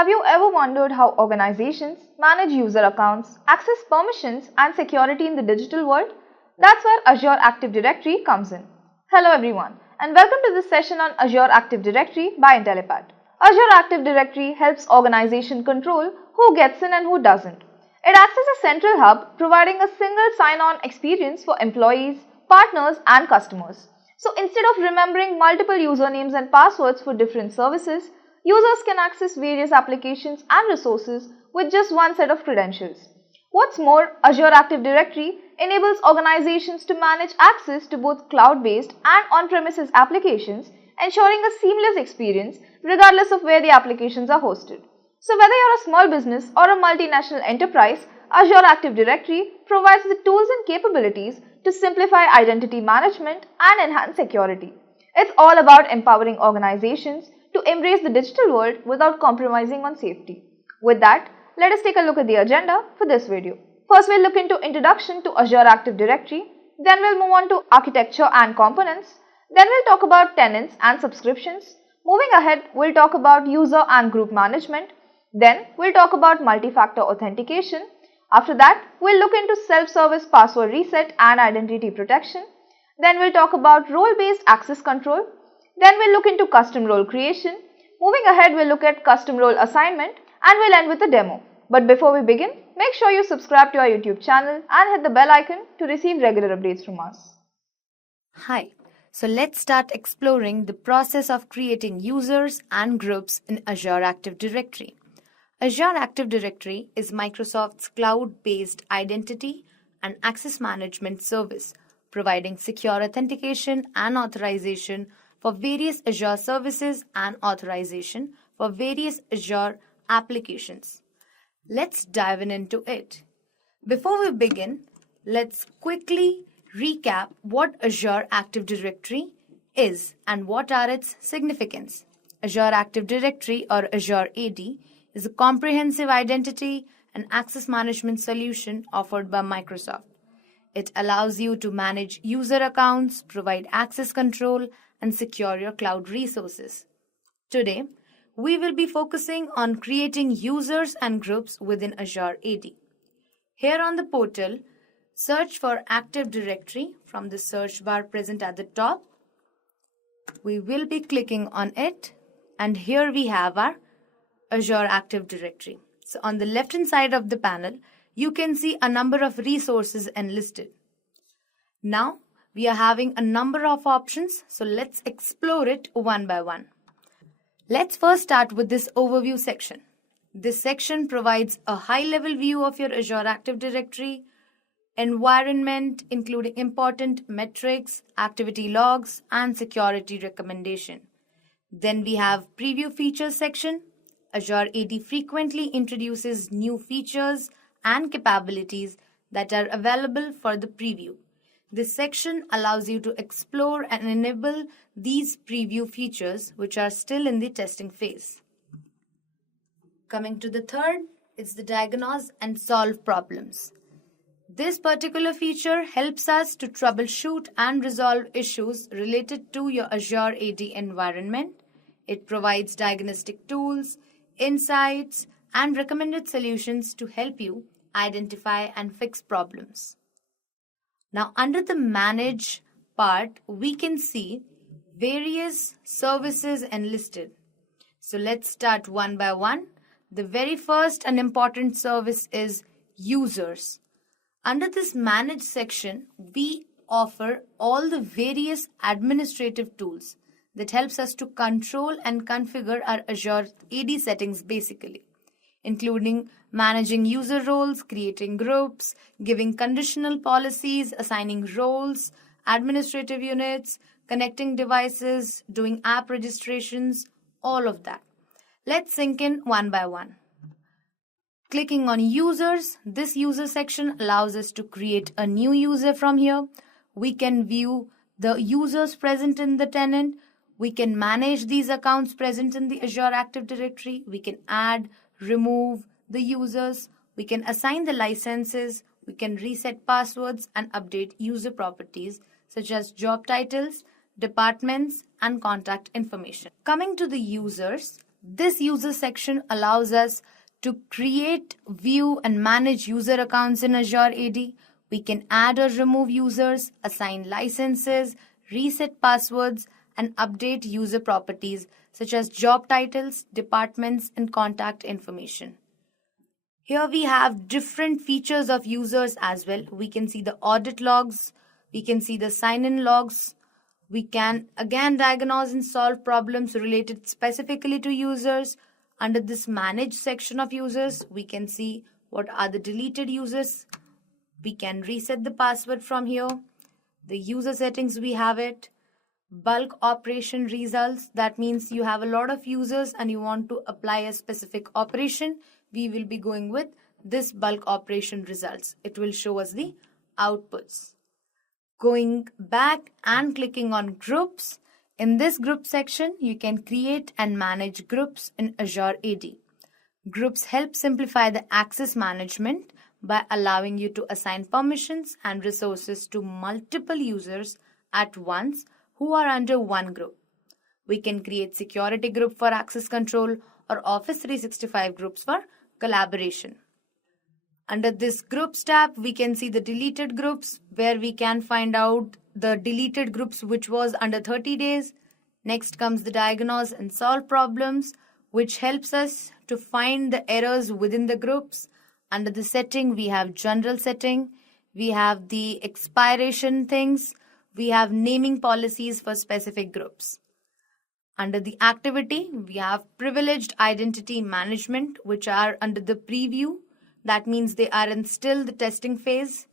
Have you ever wondered how organizations manage user accounts, access permissions, and security in the digital world? That's where Azure Active Directory comes in. Hello everyone, and welcome to this session on Azure Active Directory by Intellipaat. Azure Active Directory helps organizations control who gets in and who doesn't. It acts as a central hub, providing a single sign-on experience for employees, partners, and customers. So instead of remembering multiple usernames and passwords for different services, users can access various applications and resources with just one set of credentials. What's more, Azure Active Directory enables organizations to manage access to both cloud-based and on-premises applications, ensuring a seamless experience regardless of where the applications are hosted. So whether you're a small business or a multinational enterprise, Azure Active Directory provides the tools and capabilities to simplify identity management and enhance security. It's all about empowering organizations to embrace the digital world without compromising on safety. With that, let us take a look at the agenda for this video. First, we'll look into Introduction to Azure Active Directory. Then we'll move on to Architecture and Components. Then we'll talk about tenants and subscriptions. Moving ahead, we'll talk about User and Group Management. Then we'll talk about multi-factor authentication. After that, we'll look into self-service password reset and identity protection. Then we'll talk about role-based access control. Then we'll look into custom role creation. Moving ahead, we'll look at custom role assignment and we'll end with a demo. But before we begin, make sure you subscribe to our YouTube channel and hit the bell icon to receive regular updates from us. Hi, so let's start exploring the process of creating users and groups in Azure Active Directory. Azure Active Directory is Microsoft's cloud-based identity and access management service, providing secure authentication and authorization for various Azure services and authorization for various Azure applications. Let's dive into it. Before we begin, let's quickly recap what Azure Active Directory is and what are its significance. Azure Active Directory or Azure AD is a comprehensive identity and access management solution offered by Microsoft. It allows you to manage user accounts, provide access control, and secure your cloud resources. Today, we will be focusing on creating users and groups within Azure AD. Here on the portal, search for Active Directory from the search bar present at the top. We will be clicking on it, and here we have our Azure Active Directory. So on the left-hand side of the panel, you can see a number of resources enlisted. Now, we are having a number of options, so let's explore it one by one. Let's first start with this overview section. This section provides a high-level view of your Azure Active Directory environment, including important metrics, activity logs, and security recommendation. Then we have Preview Features section. Azure AD frequently introduces new features and capabilities that are available for the preview. This section allows you to explore and enable these preview features which are still in the testing phase. Coming to the third, it's the Diagnose and Solve Problems. This particular feature helps us to troubleshoot and resolve issues related to your Azure AD environment. It provides diagnostic tools, insights, and recommended solutions to help you identify and fix problems. Now, under the Manage part, we can see various services enlisted. So let's start one by one. The very first and important service is Users. Under this Manage section, we offer all the various administrative tools that helps us to control and configure our Azure AD settings basically, including managing user roles, creating groups, giving conditional policies, assigning roles, administrative units, connecting devices, doing app registrations, all of that. Let's sink in one by one. Clicking on Users, this user section allows us to create a new user from here. We can view the users present in the tenant. We can manage these accounts present in the Azure Active Directory. We can add, remove the users. We can assign the licenses. We can reset passwords and update user properties such as job titles, departments, and contact information. Coming to the users, This user section allows us to create, view, and manage user accounts in Azure AD. We can add or remove users, assign licenses, reset passwords, and update user properties such as job titles, departments, and contact information. Here we have different features of users as well. We can see the audit logs, we can see the sign-in logs. We can again diagnose and solve problems related specifically to users. Under this manage section of users, we can see what are the deleted users. We can reset the password from here. The user settings, we have it. Bulk operation results, that means you have a lot of users and you want to apply a specific operation. We will be going with this bulk operation results. It will show us the outputs. Going back and clicking on groups. In this group section, you can create and manage groups in Azure AD. Groups help simplify the access management by allowing you to assign permissions and resources to multiple users at once who are under one group. We can create security group for access control or Office 365 groups for collaboration. Under this groups tab, we can see the deleted groups where we can find out the deleted groups which was under 30 days. Next comes the diagnose and solve problems, which helps us to find the errors within the groups. Under the setting, we have general setting. We have the expiration things. We have naming policies for specific groups. Under the activity, we have privileged identity management, which are under the preview. That means they are in still the testing phase.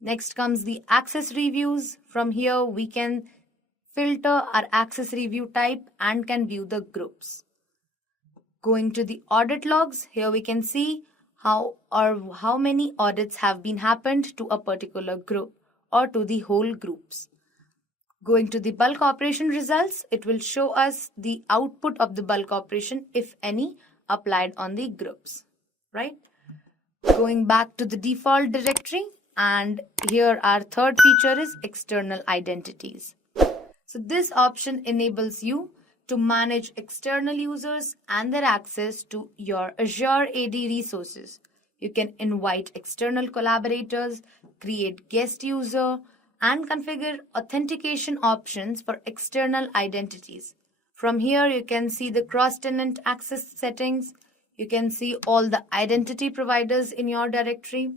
Next comes the access reviews. From here, we can filter our access review type and can view the groups. Going to the audit logs, here we can see how many audits have been happened to a particular group or to the whole groups. Going to the bulk operation results, it will show us the output of the bulk operation, if any, applied on the groups, right? Going back to the default directory, and here our third feature is external identities. So this option enables you to manage external users and their access to your Azure AD resources. You can invite external collaborators, create guest user, and configure authentication options for external identities. From here, you can see the cross-tenant access settings. You can see all the identity providers in your directory.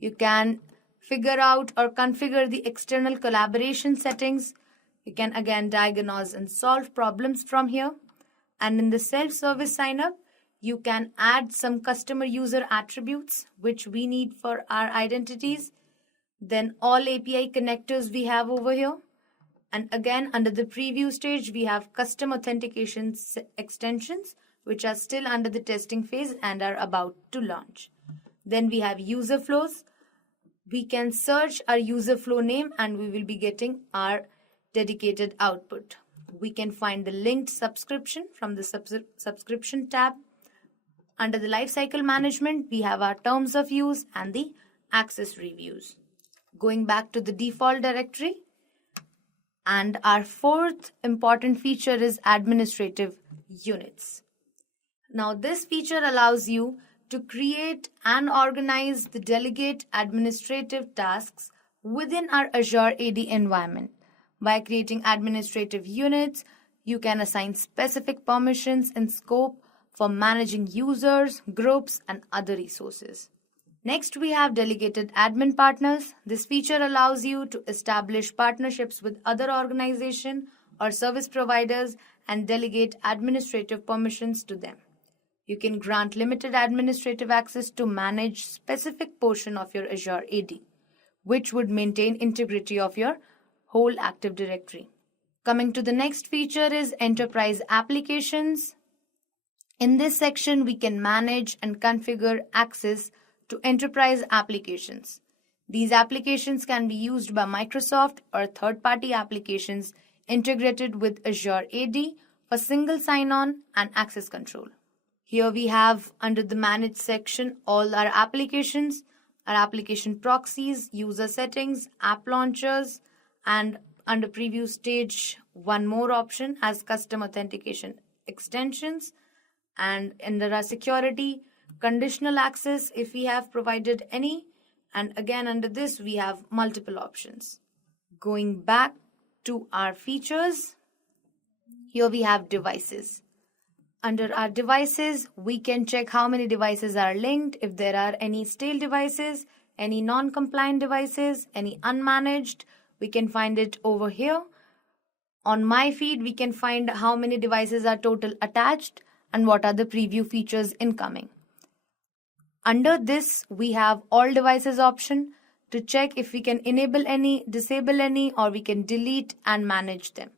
You can figure out or configure the external collaboration settings. You can again diagnose and solve problems from here. And in the self-service sign-up, you can add some customer user attributes which we need for our identities. Then all API connectors we have over here. And again, under the preview stage, we have custom authentication extensions, which are still under the testing phase and are about to launch. Then we have user flows. We can search our user flow name and we will be getting our dedicated output. We can find the linked subscription from the subscription tab. Under the lifecycle management, we have our terms of use and the access reviews. Going back to the default directory. And our fourth important feature is administrative units. Now this feature allows you to create and organize the delegate administrative tasks within our Azure AD environment. By creating administrative units, you can assign specific permissions and scope for managing users, groups, and other resources. Next, we have delegated admin partners. This feature allows you to establish partnerships with other organizations or service providers and delegate administrative permissions to them. You can grant limited administrative access to manage specific portion of your Azure AD, which would maintain integrity of your whole Active Directory. Coming to the next feature is enterprise applications. In this section, we can manage and configure access to enterprise applications. These applications can be used by Microsoft or third-party applications integrated with Azure AD for single sign-on and access control. Here we have under the Manage section all our applications, our application proxies, user settings, app launchers, and under preview stage, one more option as custom authentication extensions. And under our security, conditional access if we have provided any. And again, under this, we have multiple options. Going back to our features, here we have devices. Under our devices, we can check how many devices are linked, if there are any stale devices, any non-compliant devices, any unmanaged, we can find it over here. On my feed, we can find how many devices are total attached and what are the preview features incoming. Under this, we have all devices option to check if we can enable any, disable any, or we can delete and manage them.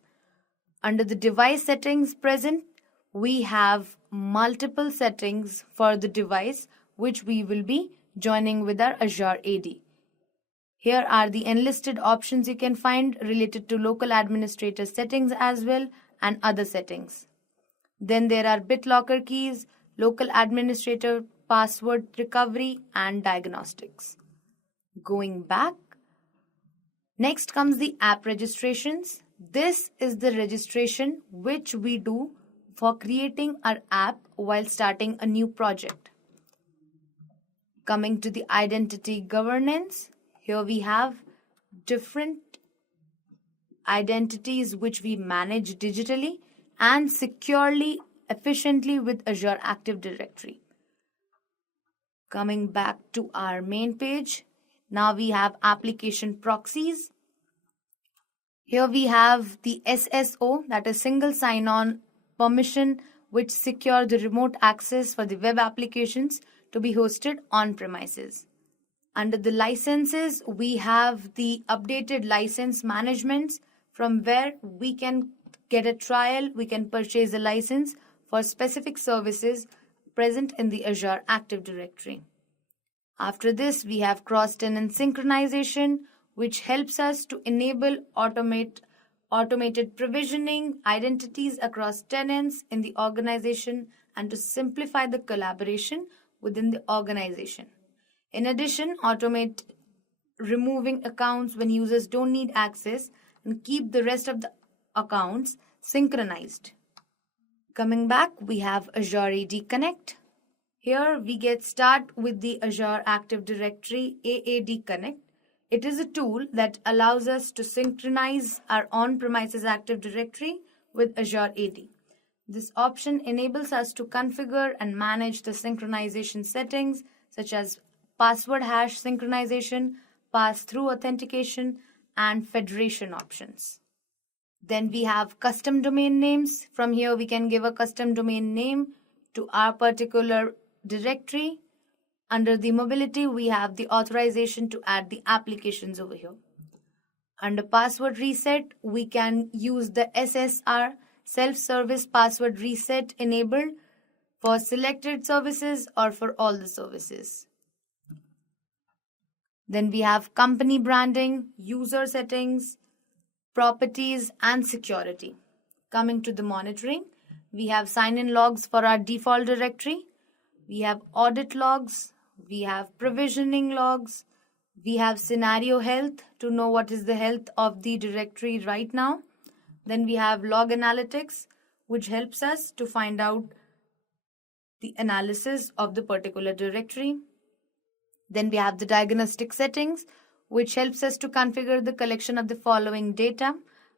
Under the device settings present, we have multiple settings for the device which we will be joining with our Azure AD. Here are the enlisted options you can find related to local administrator settings as well and other settings. Then there are BitLocker keys, local administrator password recovery and diagnostics. Going back, next comes the app registrations. This is the registration which we do for creating our app while starting a new project. Coming to the identity governance, here we have different identities which we manage digitally and securely, efficiently with Azure Active Directory. Coming back to our main page, now we have application proxies. Here we have the SSO, that is single sign-on permission, which secure the remote access for the web applications to be hosted on premises. Under the licenses, we have the updated license managements from where we can get a trial, we can purchase a license for specific services present in the Azure Active Directory. After this, we have cross-tenant synchronization, which helps us to enable automated provisioning identities across tenants in the organization and to simplify the collaboration within the organization. In addition, automate removing accounts when users don't need access and keep the rest of the accounts synchronized. Coming back, we have Azure AD Connect. Here we get start with the Azure Active Directory AAD Connect. It is a tool that allows us to synchronize our on-premises Active Directory with Azure AD. This option enables us to configure and manage the synchronization settings such as password hash synchronization, pass-through authentication, and federation options. Then we have custom domain names. From here, we can give a custom domain name to our particular directory. Under the mobility, we have the authorization to add the applications over here. Under password reset, we can use the SSR, self-service password reset enabled for selected services or for all the services. Then we have company branding, user settings, properties, and security. Coming to the monitoring, we have sign-in logs for our default directory. We have audit logs. We have provisioning logs. We have scenario health to know what is the health of the directory right now. Then we have log analytics, which helps us to find out the analysis of the particular directory. Then we have the diagnostic settings, which helps us to configure the collection of the following data.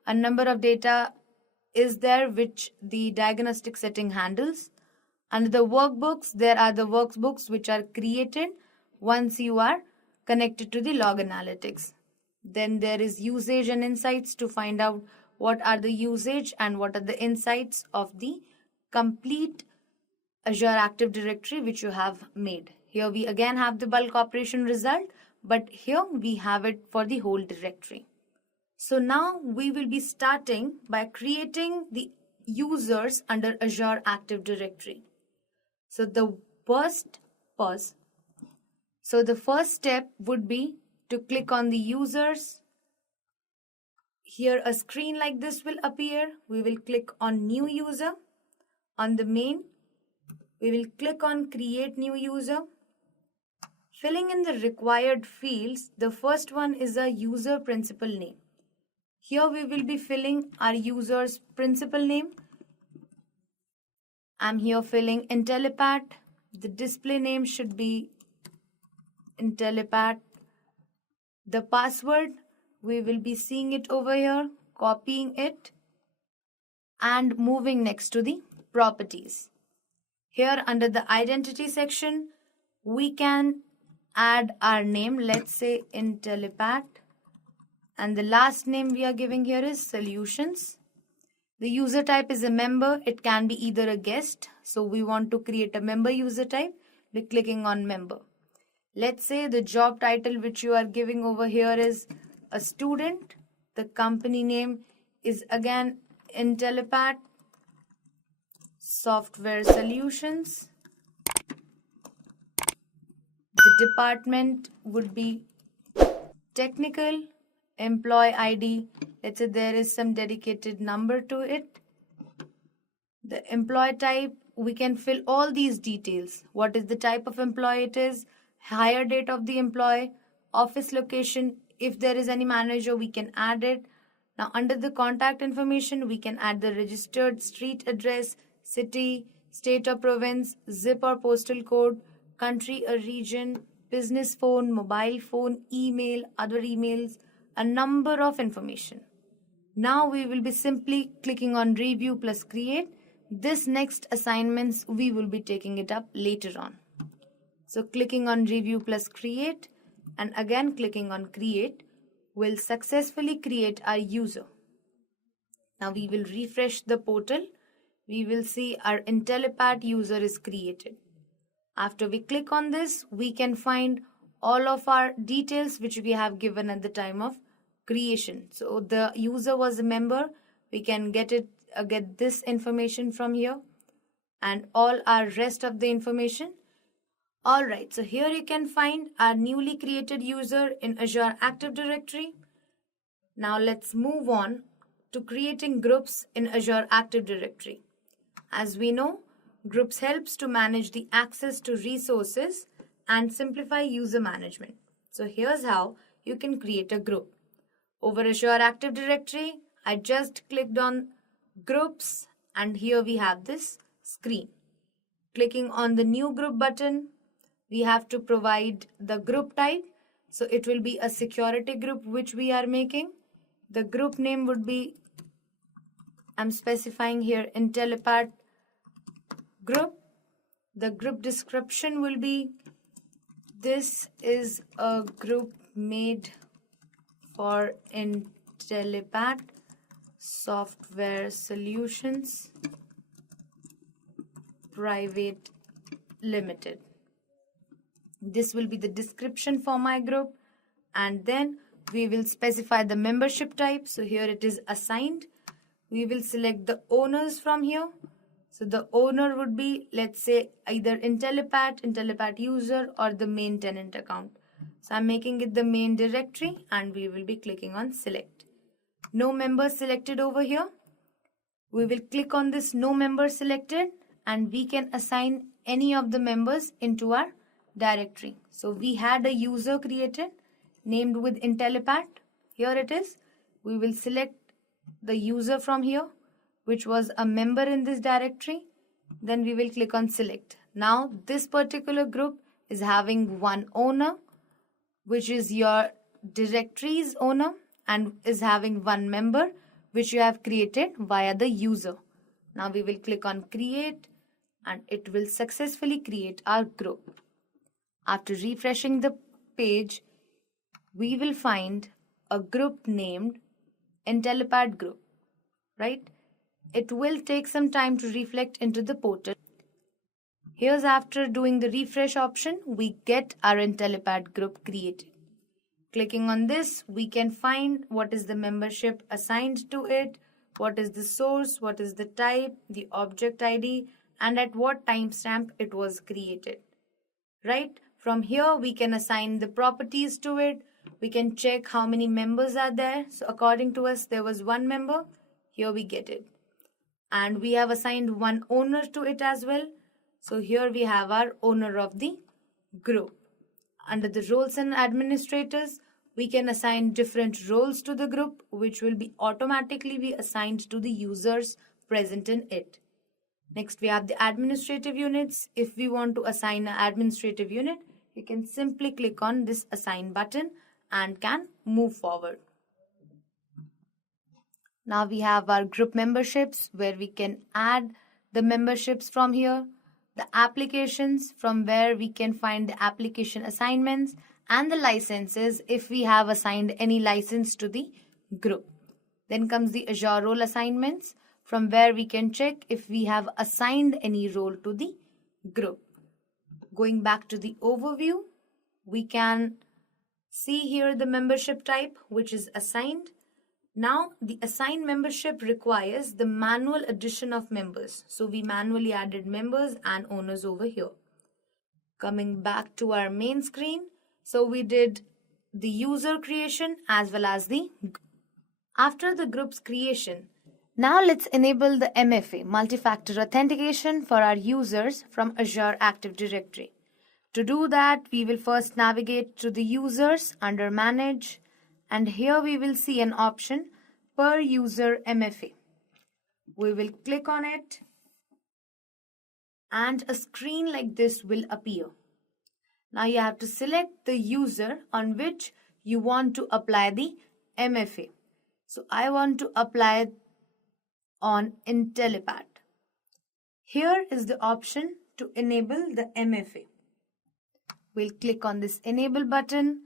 A number of data is there which the diagnostic setting handles. Under the workbooks, there are the workbooks which are created once you are connected to the log analytics. Then there is usage and insights to find out what are the usage and what are the insights of the complete Azure Active Directory which you have made. Here we again have the bulk operation result, but here we have it for the whole directory. So now we will be starting by creating the users under Azure Active Directory. So the first step would be to click on the users. Here a screen like this will appear. We will click on new user. On the main, we will click on create new user. Filling in the required fields, the first one is a user principal name. Here we will be filling our user's principal name. I'm here filling Intellipaat. The display name should be Intellipaat. The password, we will be seeing it over here, copying it and moving next to the properties. Here under the identity section, we can add our name, let's say Intellipaat, and the last name we are giving here is solutions. The user type is a member. It can be either a guest. So we want to create a member user type by clicking on member. Let's say the job title which you are giving over here is a student. The company name is again Intellipaat Software Solutions. The department would be technical. Employee ID, let's say there is some dedicated number to it. The employee type, we can fill all these details. What is the type of employee it is, hire date of the employee, office location. If there is any manager, we can add it. Now under the contact information, we can add the registered street address, city, state or province, zip or postal code, country or region, business phone, mobile phone, email, other emails, a number of information. Now we will be simply clicking on review plus create. This next assignments we will be taking it up later on. So clicking on review plus create and again clicking on create will successfully create our user. Now we will refresh the portal. We will see our Intellipaat user is created. After we click on this, we can find all of our details which we have given at the time of creation. So the user was a member. We can get this information from here and all our rest of the information. All right, so here you can find our newly created user in Azure Active Directory. Now let's move on to creating groups in Azure Active Directory. As we know, groups helps to manage the access to resources and simplify user management. So here's how you can create a group. Over Azure Active Directory, I just clicked on groups and here we have this screen. Clicking on the new group button, we have to provide the group type. So it will be a security group which we are making. The group name would be, I'm specifying here Intellipaat group. The group description will be, this is a group made for Intellipaat Software Solutions Private Limited. This will be the description for my group, and then we will specify the membership type. So here it is assigned. We will select the owners from here. So the owner would be, let's say, either Intellipaat user or the main tenant account. So I'm making it the main directory and we will be clicking on select. No member selected over here. We will click on this no member selected and we can assign any of the members into our directory. So we had a user created named with Intellipaat. Here it is. We will select the user from here, which was a member in this directory. Then we will click on select. Now this particular group is having one owner, which is your directory's owner, and is having one member which you have created via the user. Now we will click on create and it will successfully create our group. After refreshing the page, we will find a group named Intellipaat group, right? It will take some time to reflect into the portal. Here's after doing the refresh option, we get our Intellipaat group created. Clicking on this, we can find what is the membership assigned to it, what is the source, what is the type, the object ID, and at what timestamp it was created. Right? From here, we can assign the properties to it. We can check how many members are there. So according to us, there was one member. Here we get it. And we have assigned one owner to it as well. So here we have our owner of the group. Under the roles and administrators, we can assign different roles to the group, which will be automatically be assigned to the users present in it. Next, we have the administrative units. If we want to assign an administrative unit, you can simply click on this assign button and can move forward. Now we have our group memberships where we can add the memberships from here, the applications from where we can find the application assignments, and the licenses if we have assigned any license to the group. Then comes the Azure role assignments from where we can check if we have assigned any role to the group. Going back to the overview, we can see here the membership type which is assigned. Now the assigned membership requires the manual addition of members. So we manually added members and owners over here. Coming back to our main screen, so we did the user creation as well as the after the group's creation. Now let's enable the MFA, multi-factor authentication for our users from Azure Active Directory. To do that, we will first navigate to the users under manage, and here we will see an option per user MFA. We will click on it and a screen like this will appear. Now you have to select the user on which you want to apply the MFA. So I want to apply it on Intellipaat. Here is the option to enable the MFA. We'll click on this enable button,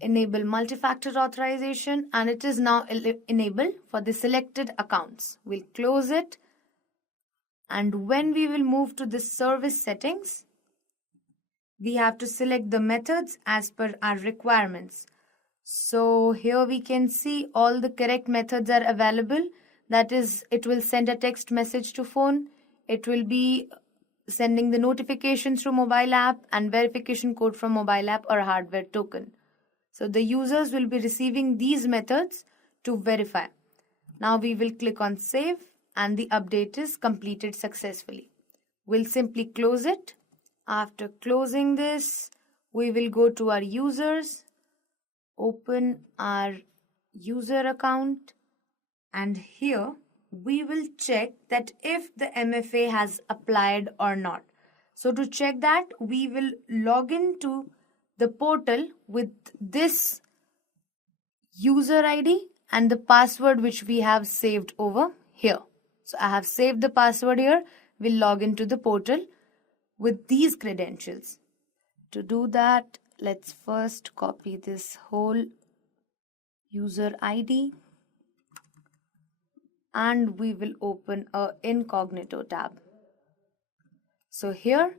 enable multi-factor authorization, and it is now enabled for the selected accounts. We'll close it, and when we will move to the service settings, we have to select the methods as per our requirements. So here we can see all the correct methods are available. That is, it will send a text message to phone. It will be sending the notification through mobile app and verification code from mobile app or hardware token. So the users will be receiving these methods to verify. Now we will click on save and the update is completed successfully. We'll simply close it. After closing this, we will go to our users, open our user account, and here we will check that if the MFA has applied or not. So to check that, we will log into the portal with this user ID and the password which we have saved over here. So I have saved the password here. We'll log into the portal with these credentials. To do that, let's first copy this whole user ID and we will open a incognito tab. So here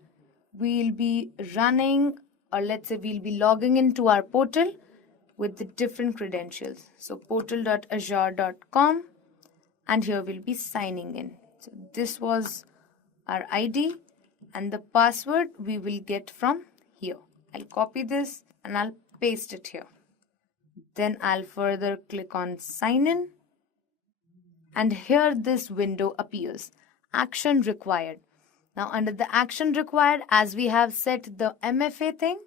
we'll be running, or let's say we'll be logging into our portal with the different credentials. So portal.azure.com, and here we'll be signing in. So this was our ID and the password we will get from here. I'll copy this and I'll paste it here. Then I'll further click on sign in, and here this window appears, action required. Now under the action required, as we have set the MFA thing,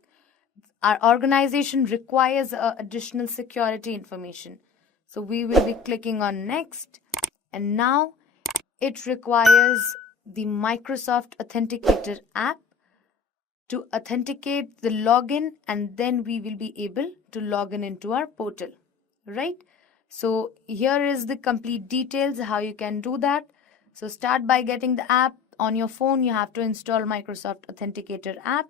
our organization requires additional security information. So we will be clicking on next, and now it requires the Microsoft Authenticator app to authenticate the login, and then we will be able to log in into our portal, right? So here is the complete details how you can do that. So start by getting the app on your phone. You have to install Microsoft Authenticator app,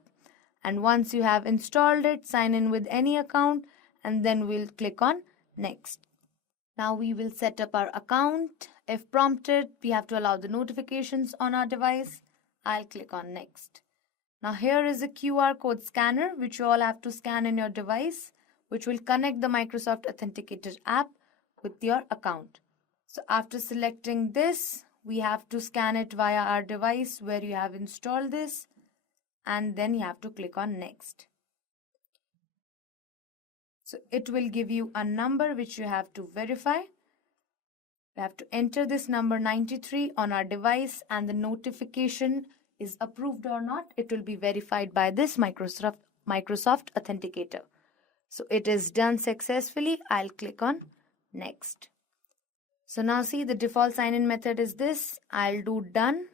and once you have installed it, sign in with any account, and then we'll click on next. Now we will set up our account. If prompted, we have to allow the notifications on our device. I'll click on next. Now here is a QR code scanner which you all have to scan in your device, which will connect the Microsoft Authenticator app with your account. So after selecting this, we have to scan it via our device where you have installed this, and then you have to click on next. So it will give you a number which you have to verify. We have to enter this number 93 on our device, and the notification is approved or not. It will be verified by this Microsoft Authenticator. So it is done successfully. I'll click on next. So now see, the default sign-in method is this. I'll do done,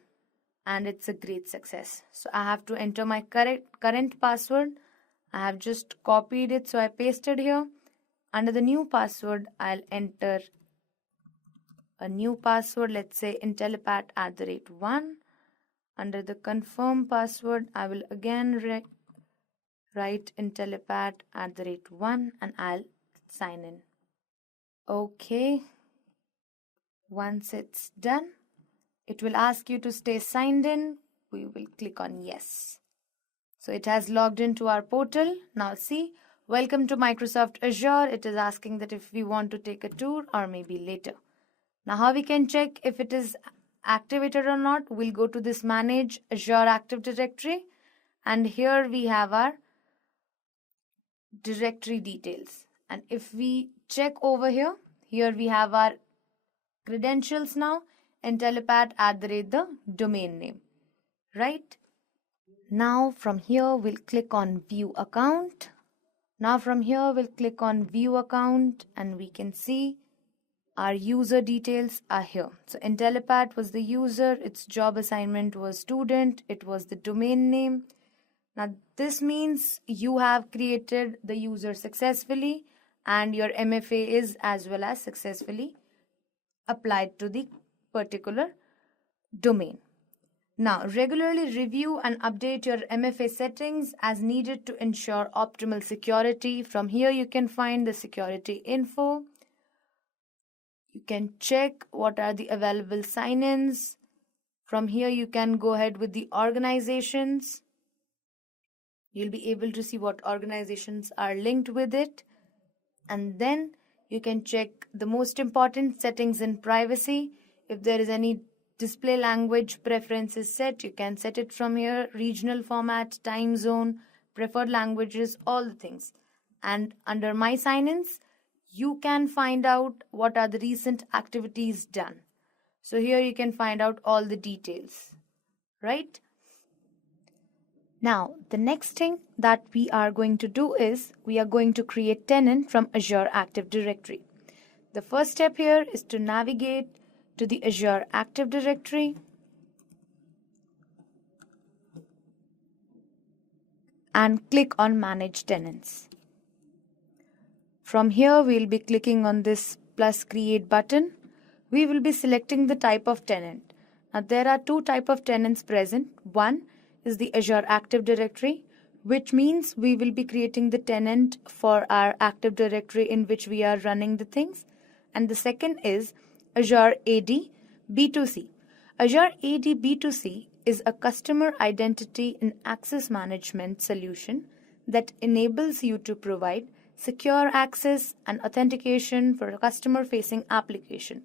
and it's a great success. So I have to enter my current password. I have just copied it, so I pasted here. Under the new password, I'll enter a new password. Let's say Intellipaat@1. Under the confirm password, I will again write Intellipaat@1 and I'll sign in. Okay. Once it's done, it will ask you to stay signed in. We will click on yes. So it has logged into our portal. Now see, welcome to Microsoft Azure. It is asking that if we want to take a tour or maybe later. Now how we can check if it is activated or not? We'll go to this Manage Azure Active Directory, and here we have our directory details. And if we check over here, we have our credentials now, Intellipaat @ the domain name, right? Now from here we'll click on view account. Now from here we'll click on view account, and we can see our user details are here. So Intellipaat was the user, its job assignment was student, it was the domain name. Now this means you have created the user successfully and your MFA is as well as successfully applied to the particular domain. Now, regularly review and update your MFA settings as needed to ensure optimal security. From here, you can find the security info. You can check what are the available sign-ins. From here, you can go ahead with the organizations. You'll be able to see what organizations are linked with it. And then you can check the most important settings in privacy. If there is any display language preferences set, you can set it from here. Regional format, time zone, preferred languages, all the things. And under my sign-ins, you can find out what are the recent activities done. So here you can find out all the details, right? Now, the next thing that we are going to do is we are going to create tenant from Azure Active Directory. The first step here is to navigate to the Azure Active Directory and click on Manage Tenants. From here, we'll be clicking on this plus create button. We will be selecting the type of tenant. Now, there are two types of tenants present. One is the Azure Active Directory, which means we will be creating the tenant for our Active Directory in which we are running the things. And the second is Azure AD B2C. Azure AD B2C is a customer identity and access management solution that enables you to provide secure access and authentication for a customer-facing application.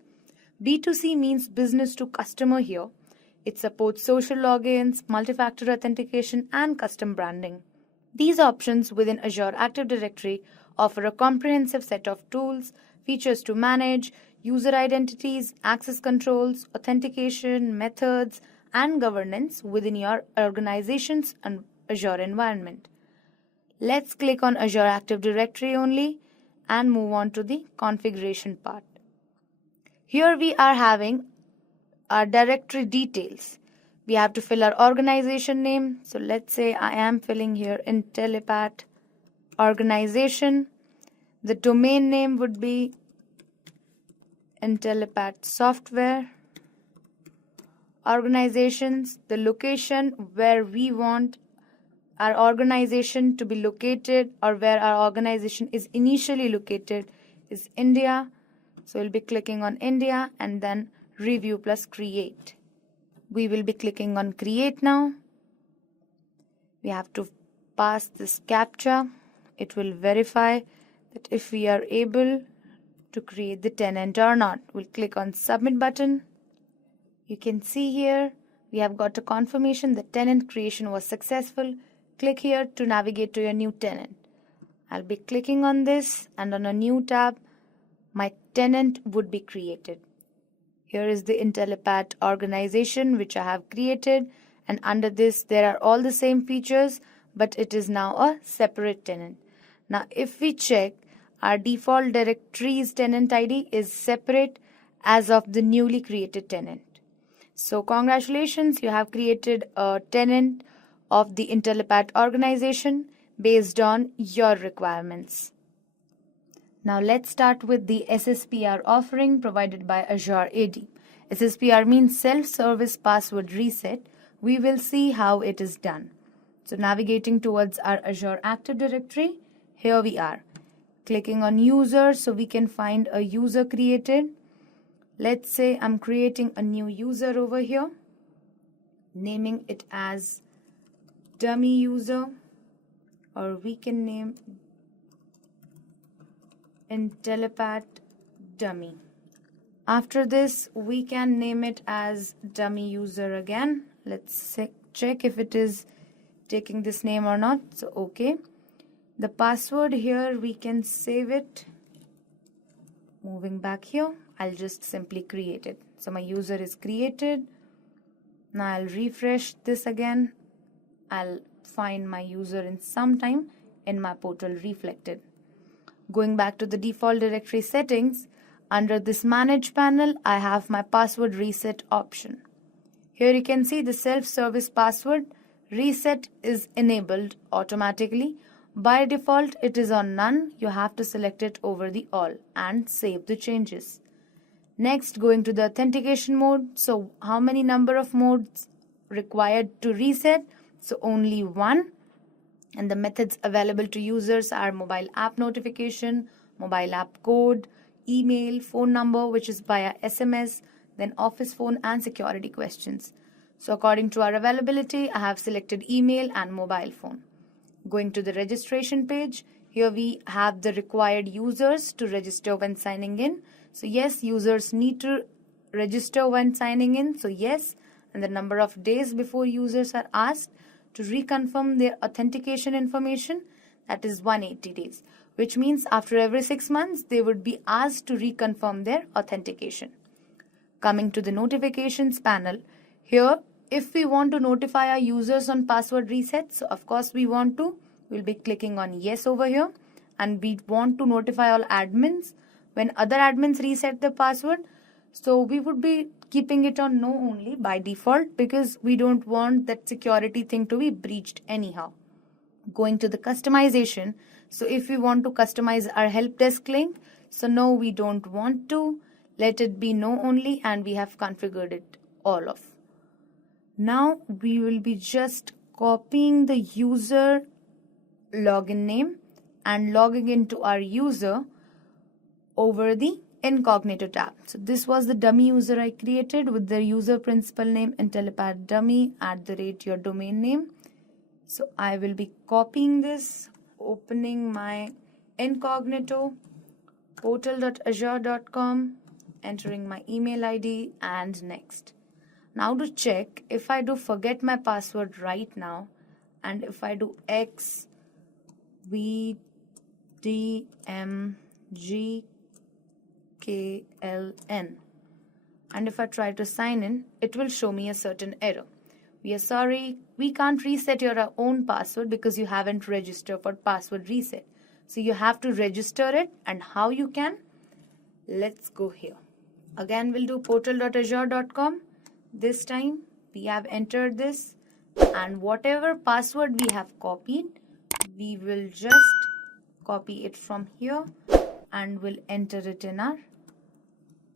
B2C means business to customer here. It supports social logins, multi-factor authentication, and custom branding. These options within Azure Active Directory offer a comprehensive set of tools, features to manage user identities, access controls, authentication, methods, and governance within your organization's and Azure environment. Let's click on Azure Active Directory only and move on to the configuration part. Here we are having our directory details. We have to fill our organization name. So let's say I am filling here Intellipaat organization. The domain name would be Intellipaat software. Organizations, the location where we want our organization to be located or where our organization is initially located is India. So we'll be clicking on India and then review plus create. We will be clicking on create now. We have to pass this CAPTCHA. It will verify that if we are able to create the tenant or not. We'll click on submit button. You can see here we have got a confirmation that tenant creation was successful. Click here to navigate to your new tenant. I'll be clicking on this, and on a new tab my tenant would be created. Here is the Intellipaat organization which I have created, and under this there are all the same features, but it is now a separate tenant. Now if we check, our default directory's tenant ID is separate as of the newly created tenant. So congratulations, you have created a tenant of the Intellipaat organization based on your requirements. Now let's start with the SSPR offering provided by Azure AD. SSPR means self-service password reset. We will see how it is done. So navigating towards our Azure Active Directory, here we are. Clicking on user so we can find a user created. Let's say I'm creating a new user over here, naming it as dummy user, or we can name Intellipaat dummy. After this, we can name it as dummy user again. Let's check if it is taking this name or not. So okay. The password here, we can save it. Moving back here, I'll just simply create it. So my user is created. Now I'll refresh this again. I'll find my user in some time in my portal reflected. Going back to the default directory settings, under this manage panel, I have my password reset option. Here you can see the self-service password reset is enabled automatically. By default, it is on none. You have to select it over the all and save the changes. Next, going to the authentication mode. So how many number of modes required to reset? So only one. And the methods available to users are mobile app notification, mobile app code, email, phone number, which is via SMS, then office phone and security questions. So according to our availability, I have selected email and mobile phone. Going to the registration page, here we have the required users to register when signing in. So yes, users need to register when signing in. So yes, and the number of days before users are asked to reconfirm their authentication information, that is 180 days, which means after every 6 months, they would be asked to reconfirm their authentication. Coming to the notifications panel, here, if we want to notify our users on password reset, so of course we'll be clicking on yes over here, and we want to notify all admins when other admins reset the password. So we would be keeping it on no only by default because we don't want that security thing to be breached anyhow. Going to the customization. So if we want to customize our help desk link, so no, we don't want to. Let it be no only, and we have configured it all off. Now we will be just copying the user login name and logging into our user over the incognito tab. So this was the dummy user I created with the user principal name Intellipaat dummy @ your domain name. So I will be copying this, opening my incognito, portal.azure.com, entering my email ID and next. Now to check, if I do forget my password right now, and if I do XVDMGKLN, and if I try to sign in, it will show me a certain error. We are sorry, we can't reset your own password because you haven't registered for password reset. So you have to register it, and how you can? Let's go here. Again, we'll do portal.azure.com. This time we have entered this, and whatever password we have copied, we will just copy it from here and we'll enter it in our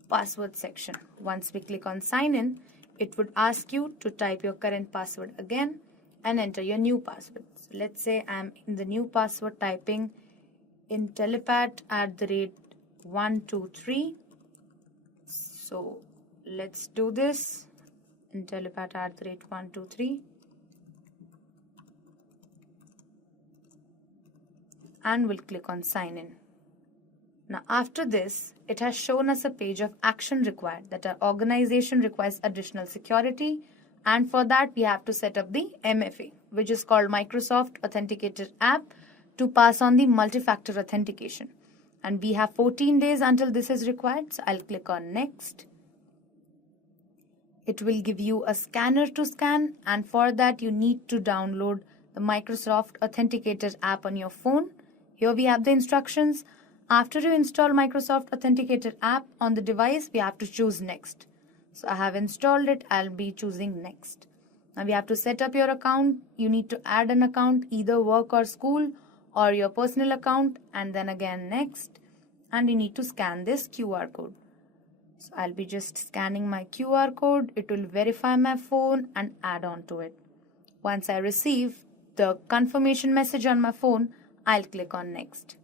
password section. Once we click on sign in, it would ask you to type your current password again and enter your new password. So let's say I'm in the new password typing Intellipaat @123. So let's do this. Intellipaat @123. And we'll click on sign in. Now after this, it has shown us a page of action required, that our organization requires additional security, and for that we have to set up the MFA, which is called Microsoft Authenticator App, to pass on the multi-factor authentication. And we have 14 days until this is required, so I'll click on next. It will give you a scanner to scan, and for that you need to download the Microsoft Authenticator app on your phone. Here we have the instructions. After you install Microsoft Authenticator app on the device, we have to choose next. So I have installed it, I'll be choosing next. Now we have to set up your account. You need to add an account, either work or school or your personal account, and then again next. And you need to scan this QR code. So I'll be just scanning my QR code. It will verify my phone and add on to it. Once I receive the confirmation message on my phone, I'll click on next.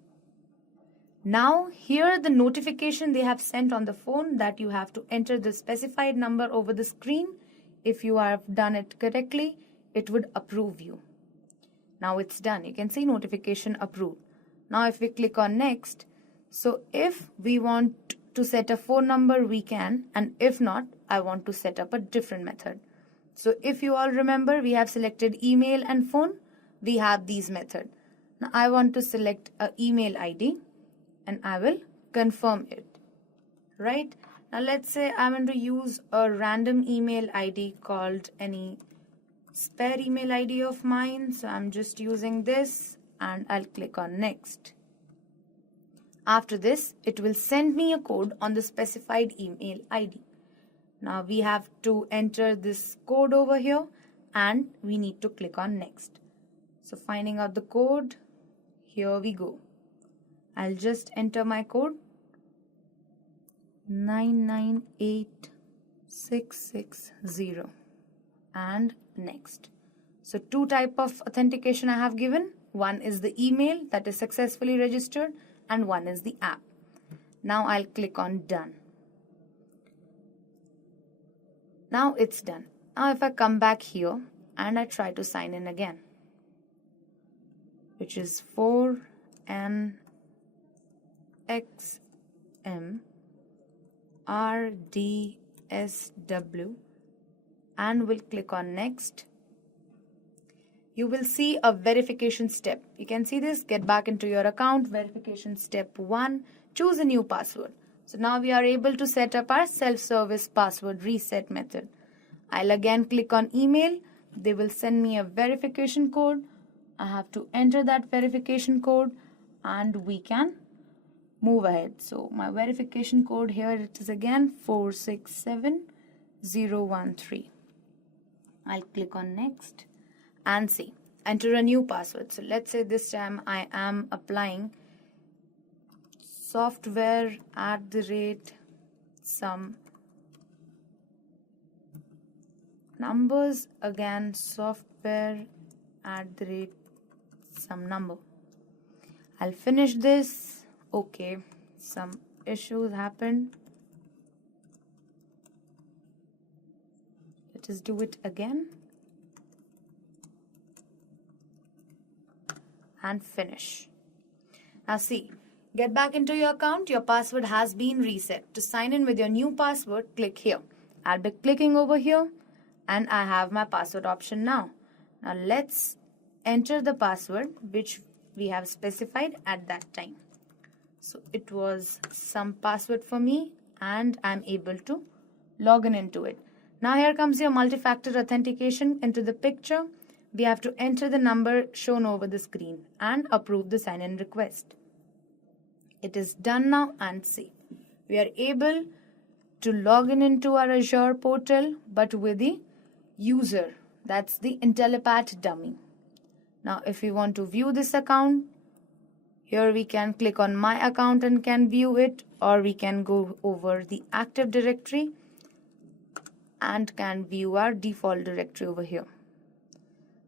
Now here the notification they have sent on the phone that you have to enter the specified number over the screen. If you have done it correctly, it would approve you. Now it's done. You can see notification approved. Now if we click on next, so if we want to set a phone number, we can, and if not, I want to set up a different method. So if you all remember, we have selected email and phone. We have these methods. Now I want to select an email ID and I will confirm it. Right? Now let's say I'm going to use a random email ID called any spare email ID of mine. So I'm just using this and I'll click on next. After this, it will send me a code on the specified email ID. Now we have to enter this code over here and we need to click on next. So finding out the code, here we go. I'll just enter my code 998660 and next. So two type of authentication I have given. One is the email that is successfully registered and one is the app. Now I'll click on done. Now it's done. Now if I come back here and I try to sign in again, which is 4NXMRDSW, and we'll click on next. You will see a verification step. You can see this, get back into your account, verification step 1, choose a new password. So now we are able to set up our self-service password reset method. I'll again click on email. They will send me a verification code. I have to enter that verification code and we can move ahead. So my verification code here, it is again 467013. I'll click on next and see, enter a new password. So let's say this time I am applying software @ some numbers, again software @ some number. I'll finish this. Okay, some issues happened. Let us do it again and finish. Now see, get back into your account. Your password has been reset. To sign in with your new password, click here. I'll be clicking over here and I have my password option now. Now let's enter the password which we have specified at that time. So it was some password for me and I'm able to log in into it. Now here comes your multi-factor authentication into the picture. We have to enter the number shown over the screen and approve the sign-in request. It is done now and see. We are able to log in into our Azure portal but with the user. That's the Intellipaat dummy. Now if we want to view this account, here we can click on my account and can view it, or we can go over the Active Directory and can view our default directory over here.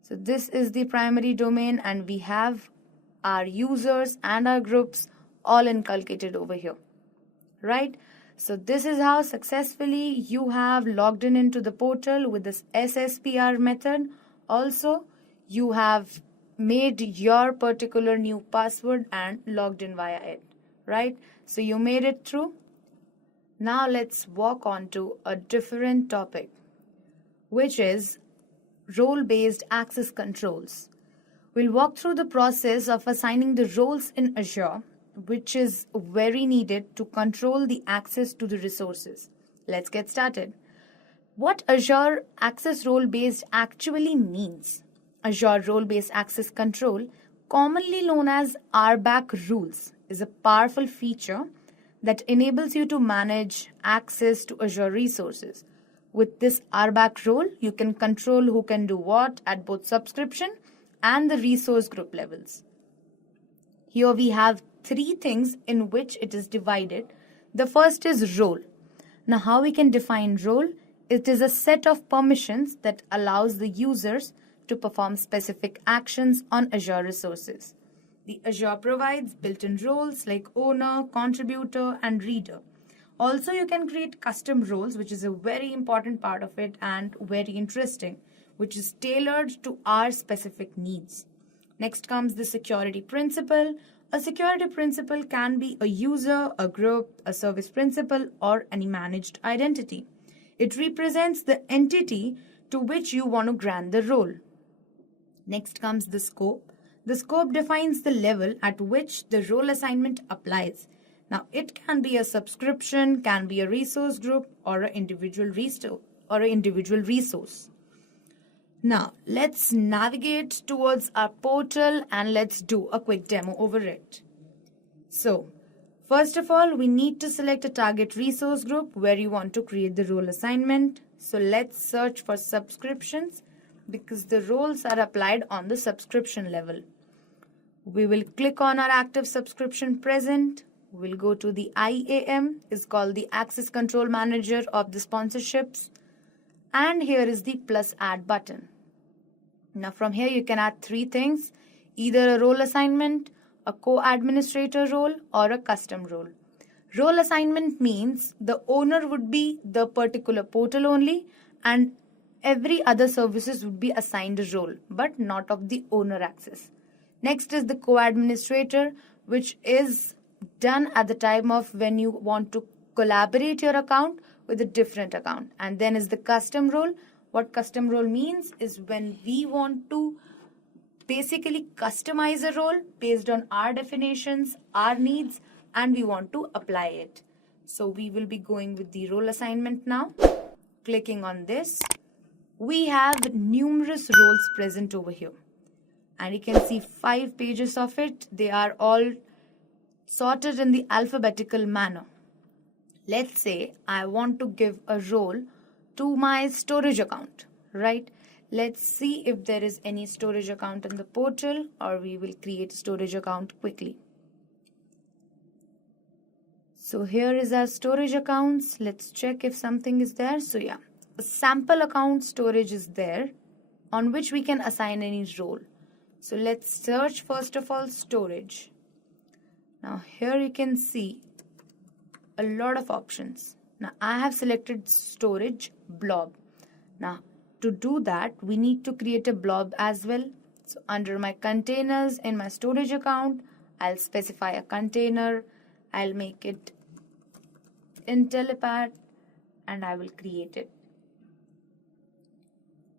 So this is the primary domain and we have our users and our groups all inculcated over here, right? So this is how successfully you have logged in into the portal with this SSPR method. Also, you have made your particular new password and logged in via it, right? So you made it through. Now let's walk on to a different topic, which is role-based access controls. We'll walk through the process of assigning the roles in Azure, which is very needed to control the access to the resources. Let's get started. What Azure Access Role-Based actually means. Azure Role-Based Access Control, commonly known as RBAC rules, is a powerful feature that enables you to manage access to Azure resources. With this RBAC role, you can control who can do what at both subscription and the resource group levels. Here we have three things in which it is divided. The first is role. Now, how we can define role? It is a set of permissions that allows the users to perform specific actions on Azure resources. The Azure provides built-in roles like owner, contributor, and reader. Also, you can create custom roles, which is a very important part of it and very interesting, which is tailored to our specific needs. Next comes the security principal. A security principal can be a user, a group, a service principal, or any managed identity. It represents the entity to which you want to grant the role. Next comes the scope. The scope defines the level at which the role assignment applies. Now, it can be a subscription, can be a resource group, or an individual resource. Now, let's navigate towards our portal and let's do a quick demo over it. So, first of all, we need to select a target resource group where you want to create the role assignment. So, let's search for subscriptions because the roles are applied on the subscription level. We will click on our active subscription present. We'll go to the IAM, is called the Access Control Manager of the sponsorships. And here is the plus add button. Now from here you can add three things, either a role assignment, a co-administrator role, or a custom role. Role assignment means the owner would be the particular portal only and every other services would be assigned a role, but not of the owner access. Next is the co-administrator, which is done at the time of when you want to collaborate your account with a different account. And then is the custom role. What custom role means is when we want to basically customize a role based on our definitions, our needs, and we want to apply it. So we will be going with the role assignment now. Clicking on this, we have numerous roles present over here. And you can see 5 pages of it. They are all sorted in the alphabetical manner. Let's say I want to give a role to my storage account, right? Let's see if there is any storage account in the portal, or we will create a storage account quickly. So here is our storage accounts. Let's check if something is there. So yeah, a sample account storage is there on which we can assign any role. So let's search first of all storage. Now here you can see a lot of options. Now I have selected storage blob. Now to do that, we need to create a blob as well. So under my containers in my storage account, I'll specify a container. I'll make it Intellipaat and I will create it.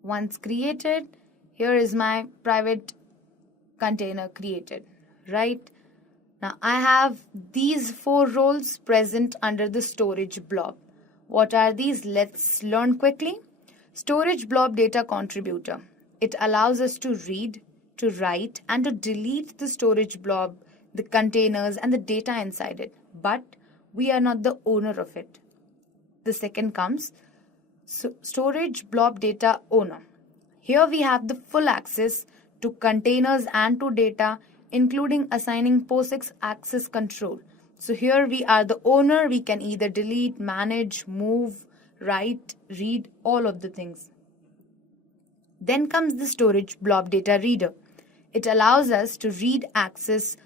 Once created, here is my private container created, right? Now I have these 4 roles present under the storage blob. What are these? Let's learn quickly. Storage blob data contributor. It allows us to read, to write, and to delete the storage blob, the containers, and the data inside it. But we are not the owner of it. The second comes storage blob data owner. Here we have the full access to containers and to data, including assigning POSIX access control. So here we are the owner. We can either delete, manage, move, write, read, all of the things. Then comes the storage blob data reader. It allows us to read access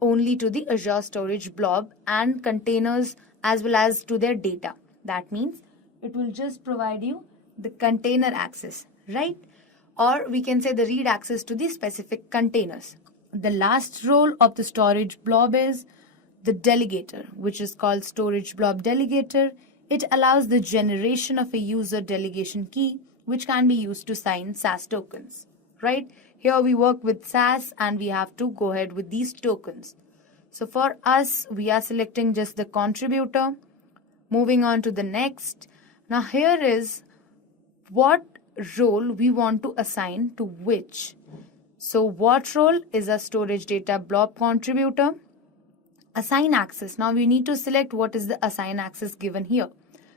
only to the Azure storage blob and containers as well as to their data. That means it will just provide you the container access, right? Or we can say the read access to the specific containers. The last role of the storage blob is the delegator, which is called storage blob delegator. It allows the generation of a user delegation key, which can be used to sign SAS tokens, right? Here we work with SAS and we have to go ahead with these tokens. So for us, we are selecting just the contributor. Moving on to the next. Now here is what role we want to assign to which. So what role is a storage data blob contributor? Assign access. Now we need to select what is the assign access given here.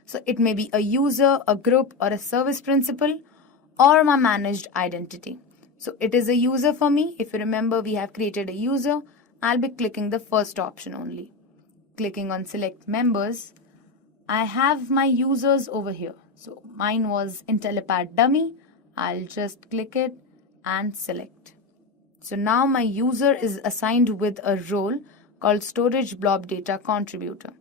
So it may be a user, a group, or a service principal, or my managed identity. So it is a user for me. If you remember, we have created a user. I'll be clicking the first option only. Clicking on select members. I have my users over here. So mine was Intellipaat dummy. I'll just click it and select. So now my user is assigned with a role called storage blob data contributor.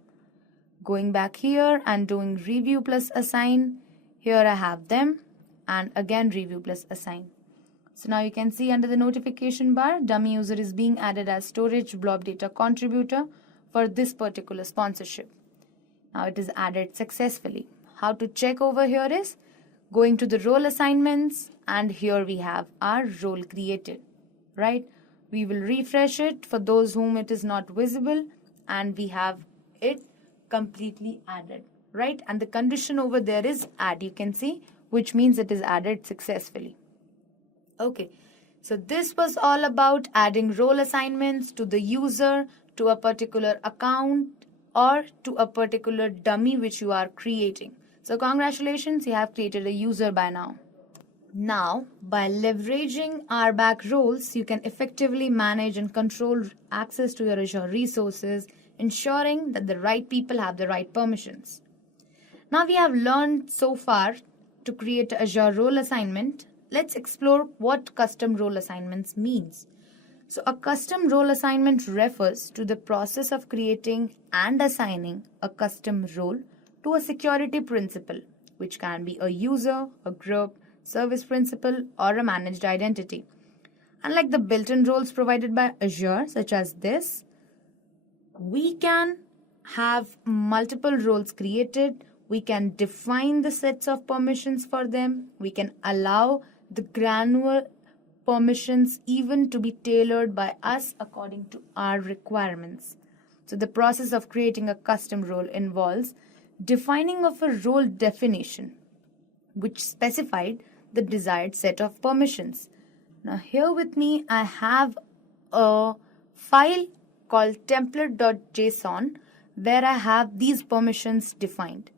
Going back here and doing review plus assign. Here I have them and again review plus assign. So now you can see under the notification bar, dummy user is being added as storage blob data contributor for this particular sponsorship. Now it is added successfully. How to check over here is going to the role assignments and here we have our role created, right? We will refresh it for those whom it is not visible and we have it completely added, right? And the condition over there is add, you can see, which means it is added successfully. Okay, so this was all about adding role assignments to the user, to a particular account, or to a particular dummy which you are creating. So congratulations, you have created a user by now. Now, by leveraging RBAC roles, you can effectively manage and control access to your Azure resources, ensuring that the right people have the right permissions. Now we have learned so far to create Azure role assignment. Let's explore what custom role assignments means. So a custom role assignment refers to the process of creating and assigning a custom role to a security principal, which can be a user, a group, service principal, or a managed identity. Unlike the built-in roles provided by Azure, such as this, we can have multiple roles created. We can define the sets of permissions for them. We can allow the granular permissions even to be tailored by us according to our requirements. So the process of creating a custom role involves defining of a role definition which specified the desired set of permissions. Now here with me I have a file called template.json where I have these permissions defined.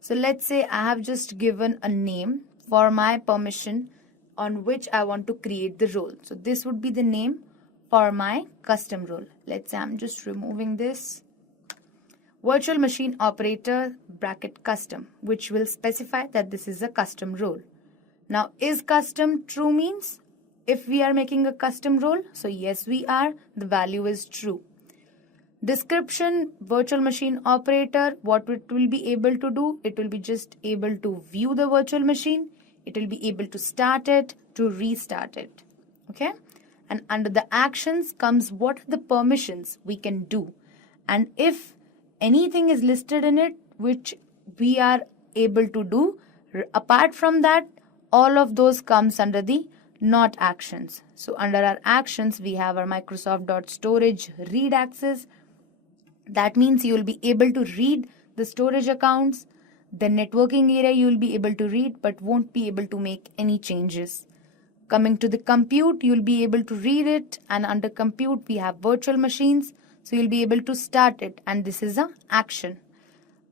So let's say I have just given a name for my permission on which I want to create the role. So this would be the name for my custom role. Let's say I'm just removing this. Virtual machine operator bracket custom, which will specify that this is a custom role. Now, is custom true means if we are making a custom role? So yes, we are. The value is true. Description, virtual machine operator, what it will be able to do? It will be just able to view the virtual machine. It will be able to start it, to restart it. Okay? And under the actions comes what are the permissions we can do. And if anything is listed in it which we are able to do, apart from that, all of those comes under the not actions. So under our actions, we have our Microsoft.storage read access. That means you will be able to read the storage accounts. The networking area you will be able to read but won't be able to make any changes. Coming to the compute, you will be able to read it, and under compute we have virtual machines. So you'll be able to start it, and this is an action.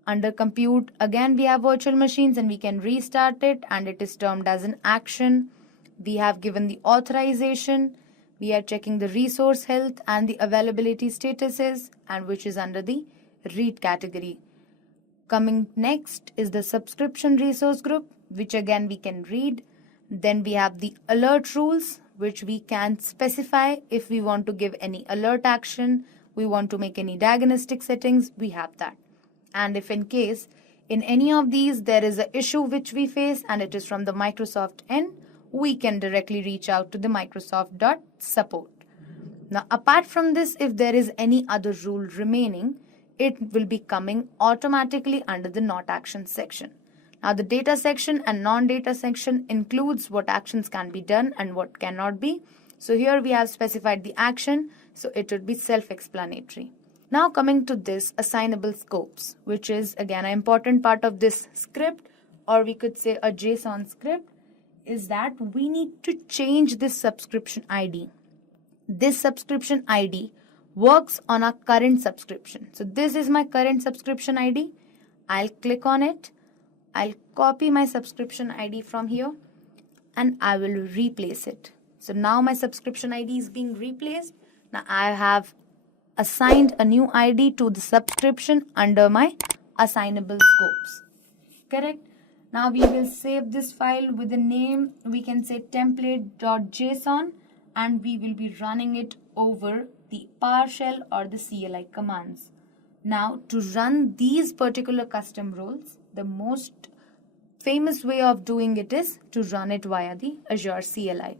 Under compute, again we have virtual machines and we can restart it, and it is termed as an action. We have given the authorization. We are checking the resource health and the availability statuses, and which is under the read category. Coming next is the subscription resource group, which again we can read. Then we have the alert rules, which we can specify if we want to give any alert action, we want to make any diagnostic settings, we have that. And if in case in any of these there is an issue which we face and it is from the Microsoft end, we can directly reach out to the Microsoft.support. Now apart from this, if there is any other rule remaining, it will be coming automatically under the not action section. Now the data section and non-data section includes what actions can be done and what cannot be. So here we have specified the action, so it would be self-explanatory. Now coming to this assignable scopes, which is again an important part of this script, or we could say a JSON script, is that we need to change this subscription ID. This subscription ID works on our current subscription. So this is my current subscription ID. I'll click on it. I'll copy my subscription ID from here and I will replace it. So now my subscription ID is being replaced. Now I have assigned a new ID to the subscription under my assignable scopes. Correct? Now we will save this file with the name, we can say template.json, and we will be running it over the PowerShell or the CLI commands. Now to run these particular custom roles, the most famous way of doing it is to run it via the Azure CLI.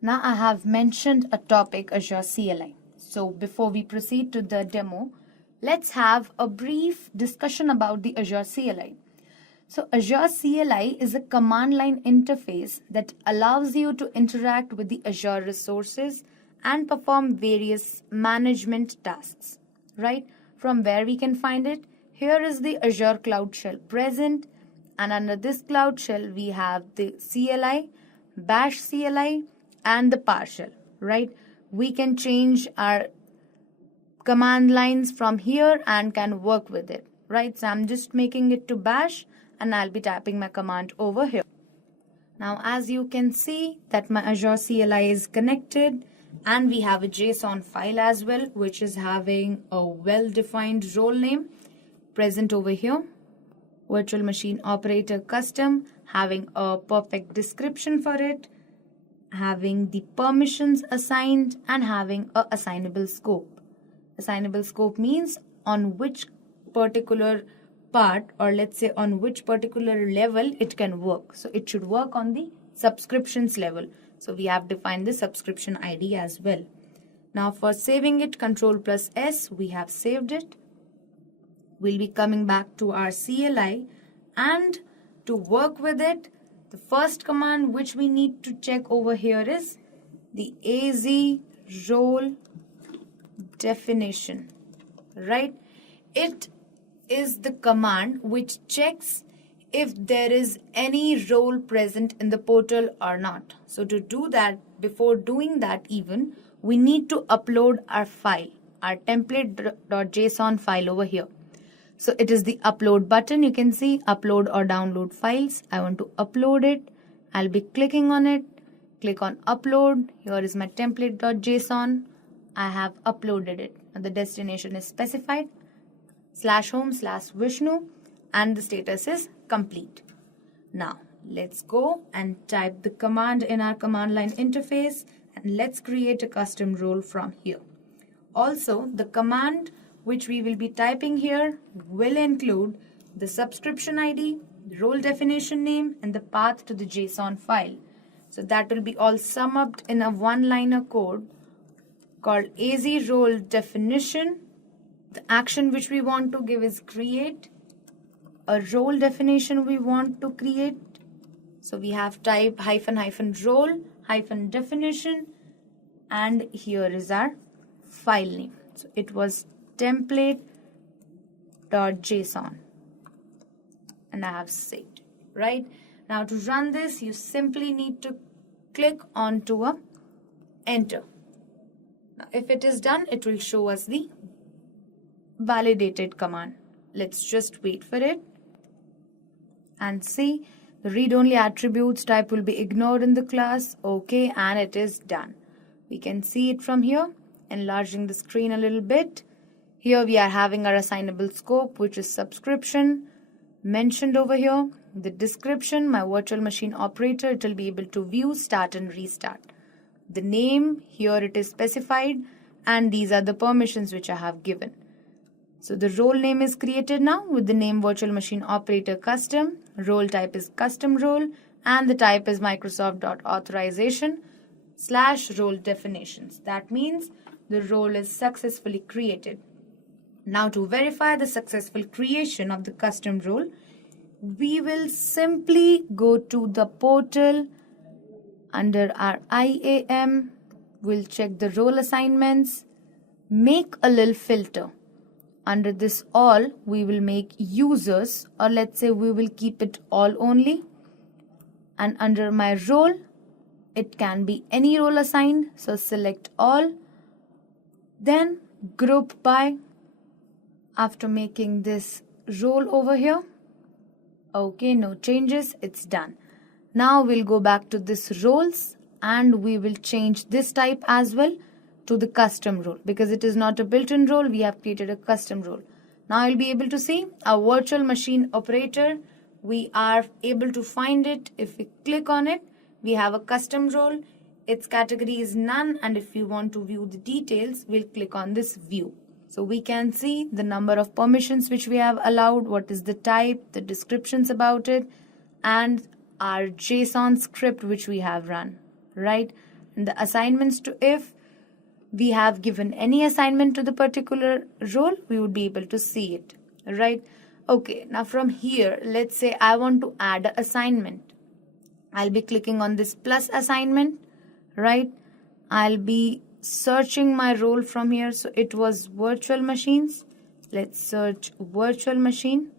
Now I have mentioned a topic, Azure CLI. So before we proceed to the demo, let's have a brief discussion about the Azure CLI. So Azure CLI is a command line interface that allows you to interact with the Azure resources and perform various management tasks, right? From where we can find it, here is the Azure Cloud Shell present, and under this Cloud Shell we have the CLI, Bash CLI, and the PowerShell, right? We can change our command lines from here and can work with it, right? So I'm just making it to Bash and I'll be typing my command over here. Now as you can see that my Azure CLI is connected, and we have a JSON file as well, which is having a well-defined role name present over here. Virtual machine operator custom, having a perfect description for it, having the permissions assigned, and having a assignable scope. Assignable scope means on which particular part, or let's say on which particular level it can work. So it should work on the subscriptions level. So we have defined the subscription ID as well. Now for saving it, Ctrl+S, we have saved it. We'll be coming back to our CLI, and to work with it, the first command which we need to check over here is the AZ role definition, right? It is the command which checks if there is any role present in the portal or not. So to do that, before doing that even, we need to upload our file, our template.json file over here. So it is the upload button. You can see upload or download files. I want to upload it. I'll be clicking on it. Click on upload. Here is my template.json. I have uploaded it. And the destination is specified /home/Vishnu, and the status is complete. Now let's go and type the command in our command line interface, and let's create a custom role from here. Also, the command which we will be typing here will include the subscription ID, the role definition name, and the path to the JSON file. So that will be all summed up in a one-liner code called AZ role definition. The action which we want to give is create. A role definition we want to create. So we have type --role -definition, and here is our file name. So it was template.json, and I have saved, right? Now to run this, you simply need to click onto a enter. Now if it is done, it will show us the validated command. Let's just wait for it and see. The read-only attributes type will be ignored in the class. Okay, and it is done. We can see it from here, enlarging the screen a little bit. Here we are having our assignable scope, which is subscription, mentioned over here. The description, my virtual machine operator, it will be able to view, start and restart. The name, here it is specified, and these are the permissions which I have given. So the role name is created now with the name virtual machine operator custom. Role type is custom role, and the type is Microsoft.authorization /role definitions. That means the role is successfully created. Now to verify the successful creation of the custom role, we will simply go to the portal. Under our IAM, we'll check the role assignments, make a little filter. Under this all, we will make users, or let's say we will keep it all only. And under my role, it can be any role assigned. So select all. Then group by, after making this role over here. Okay, no changes, it's done. Now we'll go back to this roles and we will change this type as well to the custom role, because it is not a built-in role, we have created a custom role. Now I'll be able to see a virtual machine operator. We are able to find it. If we click on it, we have a custom role. Its category is none, and if you want to view the details, we'll click on this view. So we can see the number of permissions which we have allowed, what is the type, the descriptions about it, and our JSON script which we have run, right? And the assignments to, if we have given any assignment to the particular role, we would be able to see it, right? Okay, now from here, let's say I want to add an assignment. I'll be clicking on this plus assignment, right? I'll be searching my role from here. So it was virtual machines. Let's search virtual machine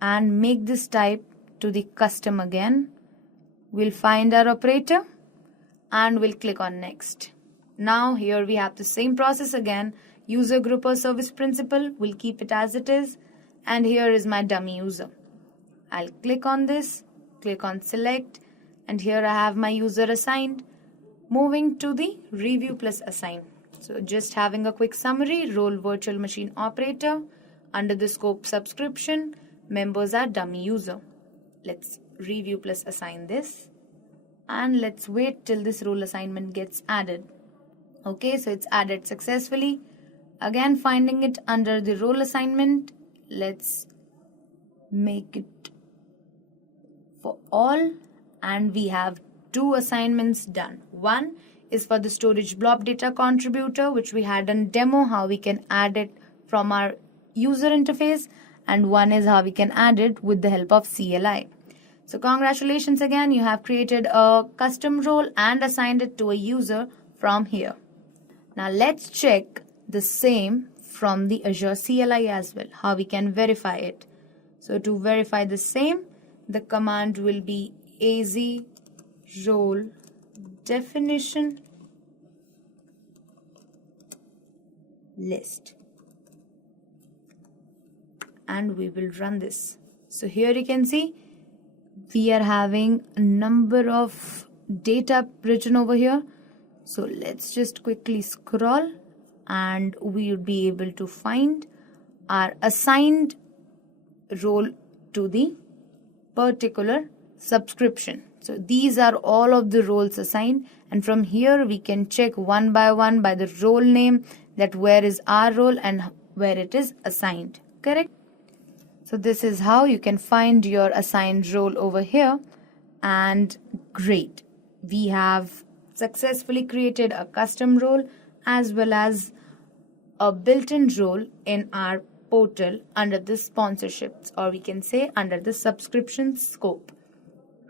and make this type to the custom again. We'll find our operator and we'll click on next. Now here we have the same process again. User group or service principal, we'll keep it as it is. And here is my dummy user. I'll click on this, click on select, and here I have my user assigned. Moving to the review plus assign. So just having a quick summary, role virtual machine operator, under the scope subscription, members are dummy user. Let's review plus assign this, and let's wait till this role assignment gets added. Okay, so it's added successfully. Again, finding it under the role assignment, let's make it for all, and we have two assignments done. One is for the storage blob data contributor, which we had in demo, how we can add it from our user interface, and one is how we can add it with the help of CLI. So congratulations again, you have created a custom role and assigned it to a user from here. Now let's check the same from the Azure CLI as well, how we can verify it. So to verify the same, the command will be az role definition list, and we will run this. So here you can see we are having a number of data written over here. So let's just quickly scroll and we would be able to find our assigned role to the particular subscription. So these are all of the roles assigned, and from here we can check one by one by the role name that where is our role and where it is assigned, correct? So this is how you can find your assigned role over here. And great, we have successfully created a custom role as well as a built-in role in our portal under the sponsorships, or we can say under the subscription scope,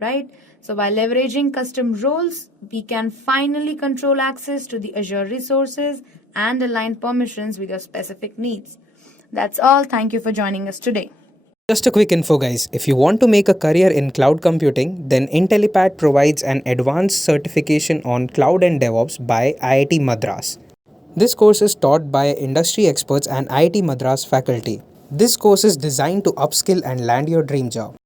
right? So by leveraging custom roles, we can finally control access to the Azure resources and align permissions with your specific needs. That's all. Thank you for joining us today. Just a quick info guys, if you want to make a career in cloud computing, then Intellipaat provides an advanced certification on cloud and DevOps by IIT Madras. This course is taught by industry experts and IIT Madras faculty. This course is designed to upskill and land your dream job.